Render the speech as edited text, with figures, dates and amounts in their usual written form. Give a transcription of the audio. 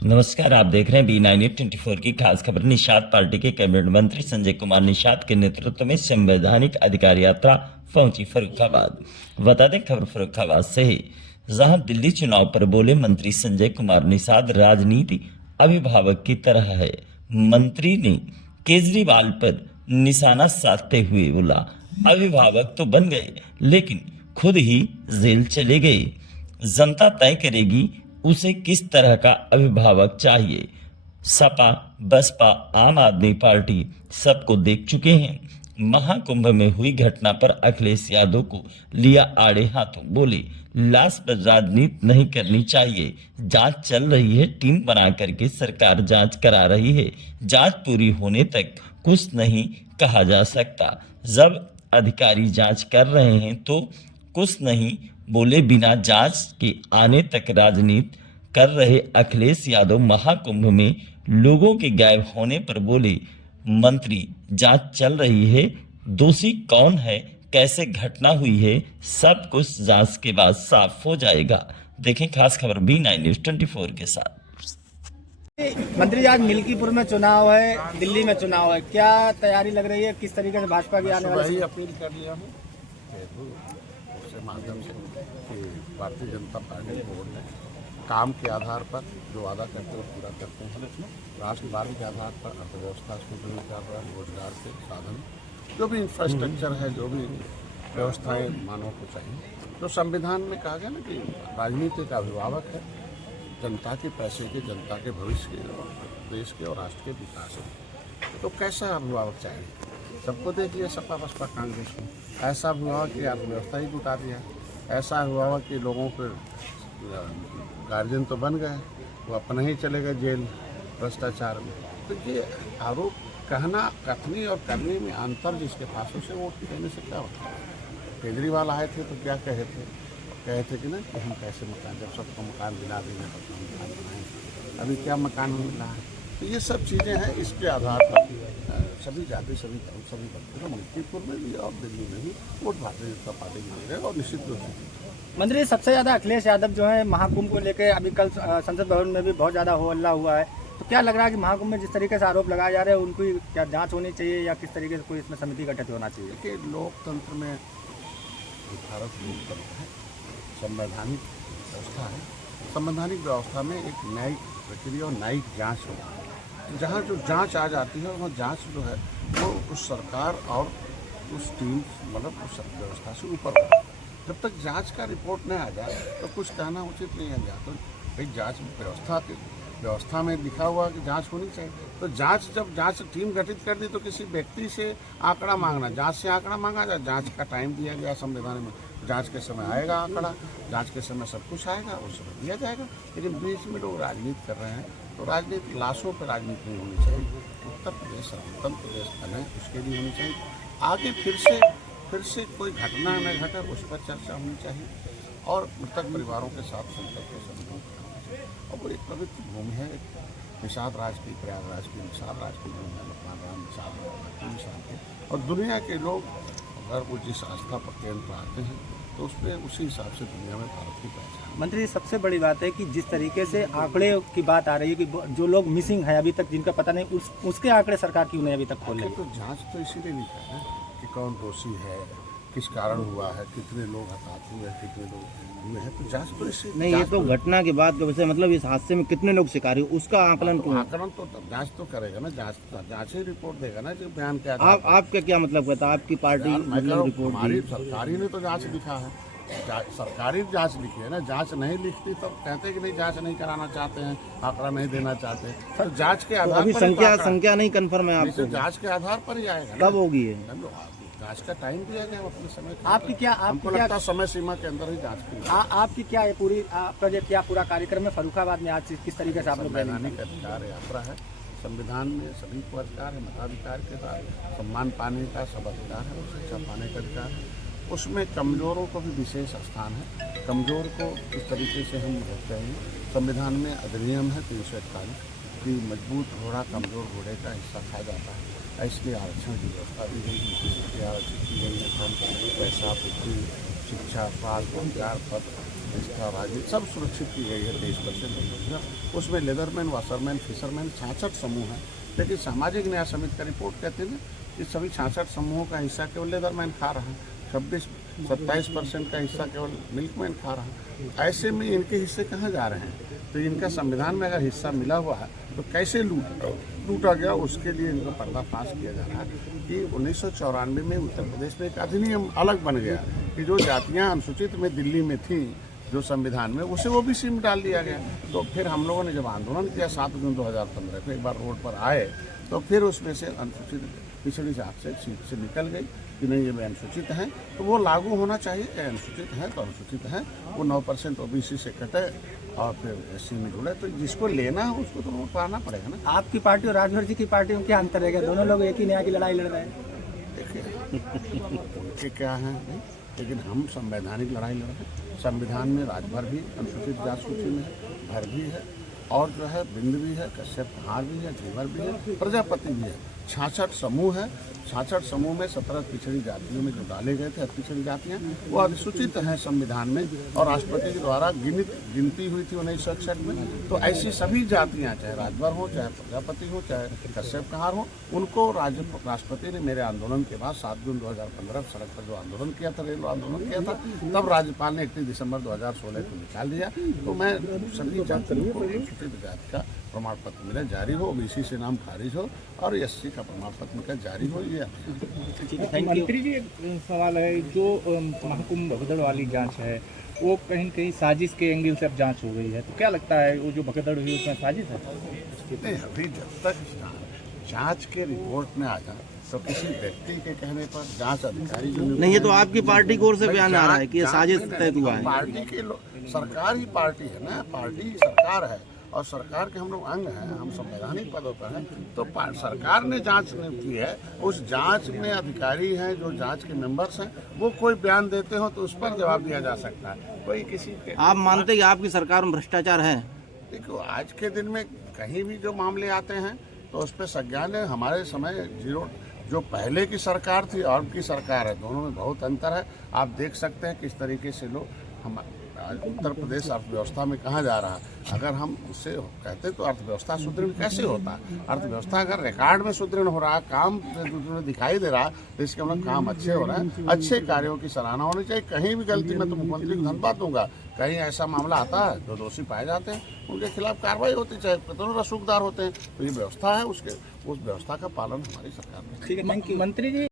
नमस्कार, आप देख रहे हैं B924 की खास खबर। निषाद पार्टी के कैबिनेट मंत्री संजय कुमार निषाद के नेतृत्व में संवैधानिक अधिकार यात्रा पहुंची फर्रुखाबाद। बता दें खबर फर्रुखाबाद से ही, जहां दिल्ली चुनाव पर बोले मंत्री संजय कुमार निषाद राजनीति अभिभावक की तरह है। मंत्री ने केजरीवाल पर निशाना साधते हुए बोला, अभिभावक तो बन गए लेकिन खुद ही जेल चले गए। जनता तय करेगी उसे किस तरह का अभिभावक चाहिए। सपा, बसपा, आम आदमी पार्टी सबको देख चुके हैं। महाकुंभ में हुई घटना पर अखिलेश यादव को लिया आड़े हाथों, बोले लाश पर राजनीति नहीं करनी चाहिए। जांच चल रही है, टीम बना करके सरकार जांच करा रही है। जांच पूरी होने तक कुछ नहीं कहा जा सकता। जब अधिकारी जांच कर रहे हैं तो कुछ नहीं बोले। बिना जांच के आने तक राजनीति कर रहे अखिलेश यादव महाकुंभ में लोगों के गायब होने पर बोले, मंत्री जांच चल रही है, दोषी कौन है, कैसे घटना हुई है, सब कुछ जांच के बाद साफ हो जाएगा। देखें खास खबर B9 न्यूज़ 24 के साथ। मंत्री, आज मिल्कीपुर में चुनाव है, दिल्ली में चुनाव है, क्या तैयारी लग रही है? किस तरीके से भाजपा की आने वाली अपील कर लिया हूँ उसके माध्यम से कि भारतीय जनता पार्टी बोर्ड ने काम के आधार पर जो वादा करते हैं वो पूरा करते हैं। राष्ट्र निर्माण के आधार पर अर्थव्यवस्था सुदृढ़ के आधार पर रोजगार के साधन, जो भी इंफ्रास्ट्रक्चर है, जो भी व्यवस्थाएं मानव को चाहिए, तो संविधान में कहा गया ना कि राजनीति का अभिभावक है जनता के पैसे के, जनता के भविष्य के, और देश के और राष्ट्र के विकास के। तो कैसा अभिभावक चाहिए? सबको देख लिया सपा बसपा कांग्रेस में। ऐसा अभिभावक की अर्थव्यवस्था ही लुटा दिया, ऐसा अभिभावक के लोगों के गार्जियन तो बन गए, वो अपने ही चले गए जेल भ्रष्टाचार में। तो ये आरोप कहना, कथनी और करने में अंतर जिसके पास उसे वोट देने से क्या होता है? केजरीवाल आए थे तो क्या कहे थे कि ना कि हम कैसे मकान, जब सबको मकान दिला देंगे तो हम मकान बनाएंगे। अभी क्या मकान मिल रहा है? तो ये सब चीज़ें हैं, इसके आधार पर सभी जाति, सभी धर्म, सभी भक्तों मिल्कीपुर में भी और दिल्ली में भी वोट भारतीय जनता पार्टी में रहे और निश्चित रूप से। मंत्री, सबसे ज़्यादा अखिलेश यादव जो है महाकुंभ को लेकर अभी कल संसद भवन में भी बहुत ज़्यादा हो हल्ला हुआ है, तो क्या लग रहा है कि महाकुंभ में जिस तरीके से आरोप लगाए जा रहे हैं उनकी क्या जाँच होनी चाहिए या किस तरीके से कोई इसमें समिति गठित होना चाहिए? कि लोकतंत्र में भारत लोकतंत्र है, संवैधानिक व्यवस्था है। संवैधानिक व्यवस्था में एक न्यायिक प्रक्रिया और न्यायिक जांच होती है। जहाँ जो जांच आ जाती है वहाँ जांच जो है वो उस सरकार और उस टीम, मतलब उस व्यवस्था से ऊपर होती है। जब तक जांच का रिपोर्ट नहीं आ जाए तो कुछ कहना उचित नहीं है। तो भाई जांच व्यवस्था में लिखा हुआ कि जांच होनी चाहिए, तो जब जांच टीम गठित कर दी तो किसी व्यक्ति से आंकड़ा मांगना, जांच से आंकड़ा मांगा जाए, जांच का टाइम दिया गया संविधान में, जांच के समय आएगा आंकड़ा, जांच के समय सब कुछ आएगा, उस समय दिया जाएगा। लेकिन बीच में लोग राजनीति कर रहे हैं, तो राजनीति, लाशों पर राजनीति नहीं होनी चाहिए। उत्तर प्रदेश स्वतंत्र प्रदेश बने उसके लिए होनी चाहिए। आगे फिर से कोई घटना न घटे उस पर चर्चा होनी चाहिए और मृतक परिवारों के साथ संपर्क के संबंध करना चाहिए। और वो एक पवित्र भूमि है, निषाद राज की, प्रयागराज की निषाद राज की भूमि है, भगवान राम निषाद के, और दुनिया के लोग अगर वो जिस आस्था पर केंद्र पर आते हैं तो उसी हिसाब से दुनिया में भारत की पहचान। मंत्री, सबसे बड़ी बात है कि जिस तरीके से आंकड़े की बात आ रही है कि जो लोग मिसिंग है अभी तक, जिनका पता नहीं, उसके आंकड़े सरकार क्यों नहीं अभी तक खोले? तो जांच तो इसीलिए नहीं कर रहे कि कौन दोषी है, किस कारण हुआ है, कितने लोग हताहत हुए, कितने लोग हुए हैं, तो जांच तो इससे नहीं। ये तो घटना के बाद वैसे, मतलब इस हादसे में कितने लोग शिकार हुए उसका आकलन क्यों? आकलन तो जांच तो करेगा ना, जांच ही रिपोर्ट देगा ना, जो बयान क्या। आपका क्या मतलब कहता है? आपकी पार्टी मतलब रिपोर्ट हमारी सरकारी ने तो जांच लिखा है, सरकारी जांच लिखी है ना। जांच नहीं लिखती तब कहते कि नहीं जांच नहीं कराना चाहते हैं, आंकड़ा नहीं देना चाहते। सर जांच के आधार अभी पर संख्या नहीं कंफर्म है आपको? जांच के आधार पर ही आएगा। कब होगी ये जांच का टाइम दिया गया अपने समय। आपकी क्या हमको लगता है समय सीमा के अंदर ही जांच की। आपकी क्या है पूरी प्रोजेक्ट, क्या पूरा कार्यक्रम है फर्रुखाबाद में आज किस तरीके से आप लोग? संवैधानिक अधिकार यात्रा है, संविधान में सभी को अधिकार है, मताधिकार के साथ सम्मान पाने का सब अधिकार है, शिक्षा पाने का अधिकार है। उसमें कमज़ोरों को भी विशेष स्थान है। कमज़ोर को इस तरीके से हम रखते हैं, संविधान में अधिनियम है 341 कि मजबूत घोड़ा कमज़ोर घोड़े का हिस्सा खा जाता है। इसलिए आरक्षण की व्यवस्था दी गई है, आरक्षित की गई है। पैसा, पुत्री, शिक्षा, स्वास्थ्य, रोजगार, पद इसका राजनीति सब सुरक्षित की गई है 23%। उसमें लेदरमैन, वाशरमैन, फिशरमैन 66 समूह हैं। लेकिन सामाजिक न्याय समिति का रिपोर्ट कहते हैं कि सभी 66 समूहों का हिस्सा केवल लेदरमैन खा रहा है, 27% का हिस्सा केवल मिल्कमैन खा रहा है। ऐसे में इनके हिस्से कहाँ जा रहे हैं? तो इनका संविधान में अगर हिस्सा मिला हुआ है तो कैसे लूटा गया, उसके लिए इनको पर्दाफाश किया जा रहा है कि 1994 में उत्तर प्रदेश में एक अधिनियम अलग बन गया कि जो जातियां अनुसूचित में दिल्ली में थीं जो संविधान में, उसे ओबीसी में डाल दिया गया। तो फिर हम लोगों ने जब आंदोलन किया 7 जून 2015 को, एक बार रोड पर आए तो फिर उसमें से अनुसूचित पिछड़ी जात से सीट से निकल गई कि नहीं ये अनुसूचित हैं तो वो लागू होना चाहिए। अनुसूचित है तो अनुसूचित है, वो 9% ओबीसी से कटे और फिर एससी में जुड़े, तो जिसको लेना है उसको तो वोट पाना पड़ेगा ना। आपकी पार्टी और राजभर जी की पार्टी में क्या अंतर है? दोनों लोग एक ही न्याय की लड़ाई लड़ रहे हैं। देखिए उनके क्या है, लेकिन हम संवैधानिक लड़ाई लड़ रहे हैं। संविधान में राजभर भी अनुसूचित जाति सूची में है, भर भी है, और जो है बिंद भी है, कश्यप कहार भी है, धीवर भी है, प्रजापति भी है। 66 समूह है। 66 समूह में 17 पिछड़ी जातियों में जो डाले गए थे पिछड़ी जातियां, वो अधिसूचित हैं संविधान में और राष्ट्रपति के द्वारा गिनती हुई थी 1961 में। तो ऐसी सभी जातियां, चाहे राजभर हो, चाहे प्रजापति हो, चाहे कश्यप कहार हो, उनको राष्ट्रपति ने मेरे आंदोलन के बाद 7 जून 2015 सड़क पर जो आंदोलन किया था, रेल आंदोलन किया था, तब राज्यपाल ने 31 दिसंबर 2016 को निकाल दिया। तो मैं सभी जातियों को अनुसूचित जाति का प्रमाण पत्र मिले, जारी हो, ओबीसी से नाम खारिज हो और एससी का प्रमाण पत्र मिलकर जारी हो। ये मंत्री जी, एक सवाल है, जो महाकुंभ भगदड़ वाली जांच है वो कहीं न कहीं साजिश के एंगल से अब जांच हो गई है, तो क्या लगता है वो जो भगदड़ हुई उसमें साजिश है? नहीं, अभी जब तक जांच के रिपोर्ट में आ जाए तो किसी व्यक्ति के कहने पर जांच अधिकारी जो नहीं, ये तो आपकी पार्टी की ओर से बयान आ रहा है कि ये साजिश तय हुआ है। पार्टी के सरकार ही पार्टी है ना, पार्टी सरकार है और सरकार के हम लोग अंग हैं, हम संवैधानिक पदों पर हैं। तो सरकार ने जांच की है, उस जांच में अधिकारी हैं जो जांच के मेंबर्स हैं, वो कोई बयान देते हो तो उस पर जवाब दिया जा सकता है। कोई किसी के आप मानते हैं कि आपकी सरकार में भ्रष्टाचार है? देखो, आज के दिन में कहीं भी जो मामले आते हैं तो उस पर संज्ञान है। हमारे समय जो पहले की सरकार थी और अब की सरकार है, दोनों में बहुत अंतर है। आप देख सकते हैं किस तरीके से लोग हम उत्तर प्रदेश अर्थव्यवस्था में कहाँ जा रहा है। अगर हम उससे कहते तो अर्थव्यवस्था सुदृढ़ कैसे होता है? अर्थव्यवस्था अगर रिकॉर्ड में सुदृढ़ हो रहा है, काम दिखाई दे रहा है, तो इसके मतलब काम अच्छे हो रहे हैं। अच्छे कार्यों की सराहना होनी चाहिए। कहीं भी गलती में तो मुख्यमंत्री को धन्यवाद दूंगा। कहीं ऐसा मामला आता है जो दोषी पाए जाते हैं उनके खिलाफ कार्रवाई होती, चाहे कितने रसूखदार होते हैं। तो ये व्यवस्था है, उस व्यवस्था का पालन हमारी सरकार में। ठीक है, थैंक यू। मंत्री जी